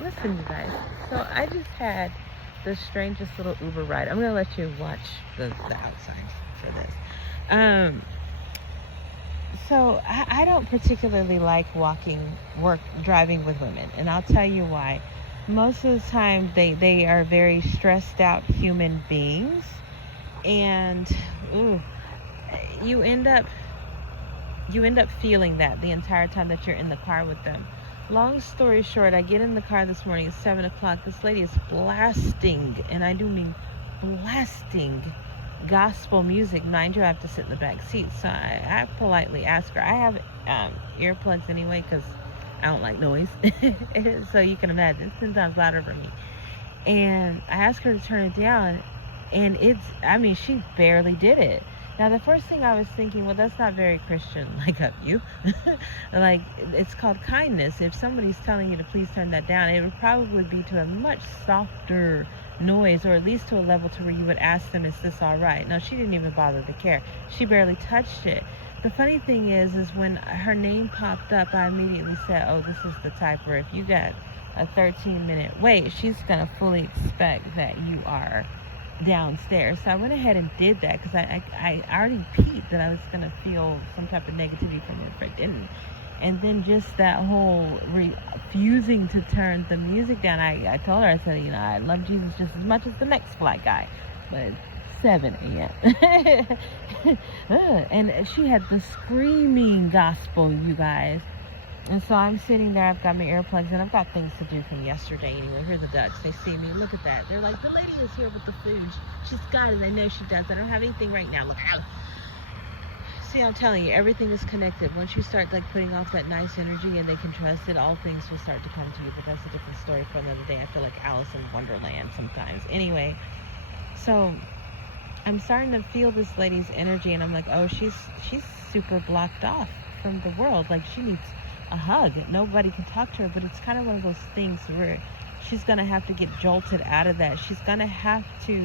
Listen, you guys. So I just had the strangest little Uber ride. I'm gonna let you watch the outside for this. Um, so I don't particularly like driving with women, and I'll tell you why. Most of the time, they are very stressed out human beings, and ooh, you end up you end up feeling that the entire time that you're in the car with them. Long story short, I get in the car this morning at 7 o'clock. This lady is blasting, and I do mean blasting, gospel music. Mind you, I have to sit in the back seat. So I politely ask her. I have earplugs anyway because I don't like noise. So you can imagine, it's 10 times louder for me. And I asked her to turn it down, and she barely did it. Now, the first thing I was thinking, well, that's not very Christian, like of you. Like, it's called kindness. If somebody's telling you to please turn that down, it would probably be to a much softer noise, or at least to a level to where you would ask them, is this all right? No, she didn't even bother to care. She barely touched it. The funny thing is when her name popped up, I immediately said, oh, this is the type where if you got a 13-minute wait, she's going to fully expect that you are downstairs. So I went ahead and did that because I already peeped that I was going to feel some type of negativity from it if I didn't. And then just that whole refusing to turn the music down, I told her, I said, I love Jesus just as much as the next flight guy. But it's 7 a.m. And she had the screaming gospel, you guys. And so I'm sitting there, I've got my earplugs, and I've got things to do from yesterday anyway. Here are the ducks. They see me. Look at that. They're like, the lady is here with the food. She's got it. I know she does. I don't have anything right now. Look out. See, I'm telling you, everything is connected. Once you start putting off that nice energy and they can trust it, all things will start to come to you. But that's a different story for another day. I feel like Alice in Wonderland sometimes. Anyway, so I'm starting to feel this lady's energy, and I'm like, oh, she's super blocked off from the world. Like, she needs a hug. Nobody can talk to her, but it's kind of one of those things where she's going to have to get jolted out of that. She's going to have to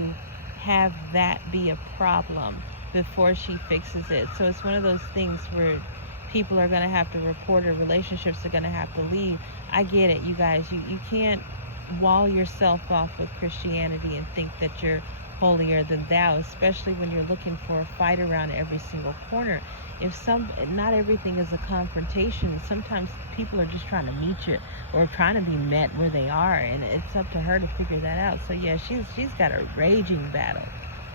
have that be a problem before she fixes it. So it's one of those things where people are going to have to report her, relationships are going to have to leave. I get it, you guys. You can't wall yourself off with Christianity and think that you're holier than thou, especially when you're looking for a fight around every single corner. Not everything is a confrontation. Sometimes people are just trying to meet you or trying to be met where they are, and it's up to her to figure that out. So yeah, she's got a raging battle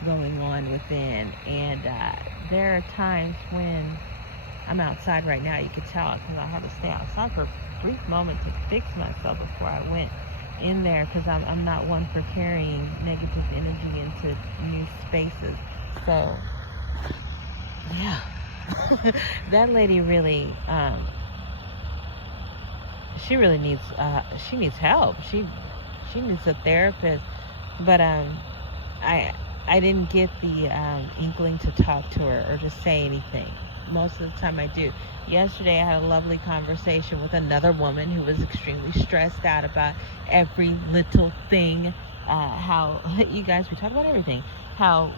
going on within, and there are times when I'm outside right now. You could tell because I had to stay outside for a brief moment to fix myself before I went in there, because I'm not one for carrying negative energy into new spaces. So yeah. That lady really she really needs help. She needs a therapist. But I didn't get the inkling to talk to her or to say anything. Most of the time I do. Yesterday I had a lovely conversation with another woman who was extremely stressed out about every little thing. How you guys, we talk about everything. How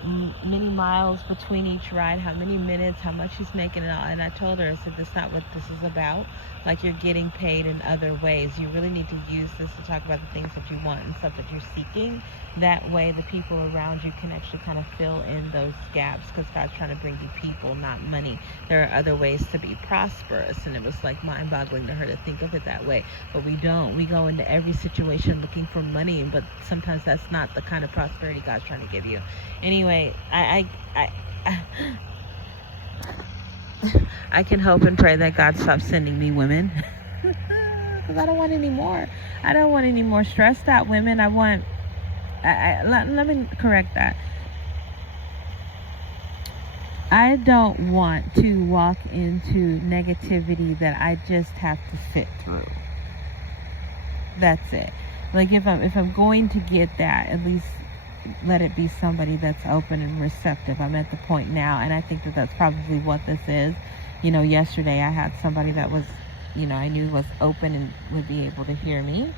many miles between each ride, how many minutes, how much she's making, and I told her, I said, that's not what this is about. Like, you're getting paid in other ways. You really need to use this to talk about the things that you want and stuff that you're seeking. That way the people around you can actually kind of fill in those gaps, because God's trying to bring you people, not money. There are other ways to be prosperous, and it was like mind-boggling to her to think of it that way. But we don't. We go into every situation looking for money, but sometimes that's not the kind of prosperity God's trying to give you. Anyway, I can hope and pray that God stops sending me women, because I don't want any more. I don't want any more stressed out women. Let me correct that. I don't want to walk into negativity that I just have to sit through. That's it. Like, if I'm going to get that, at least let it be somebody that's open and receptive. I'm at the point now, and I think that that's probably what this is. Yesterday I had somebody that was, I knew was open and would be able to hear me.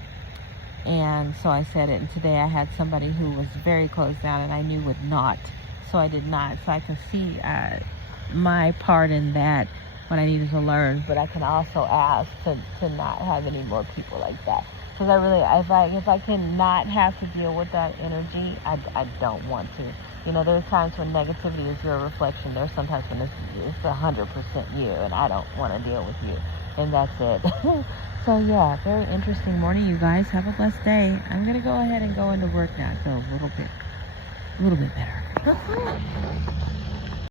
And so I said it. And today I had somebody who was very closed down and I knew would not. So I did not. So I can see my part in that, what I needed to learn. But I can also ask to not have any more people like that. Because if I cannot have to deal with that energy, I don't want to. You know, there's times when negativity is your reflection. There's sometimes when it's 100% you, and I don't want to deal with you, and that's it. So yeah, very interesting morning, you guys. Have a blessed day. I'm gonna go ahead and go into work now. I feel a little bit better.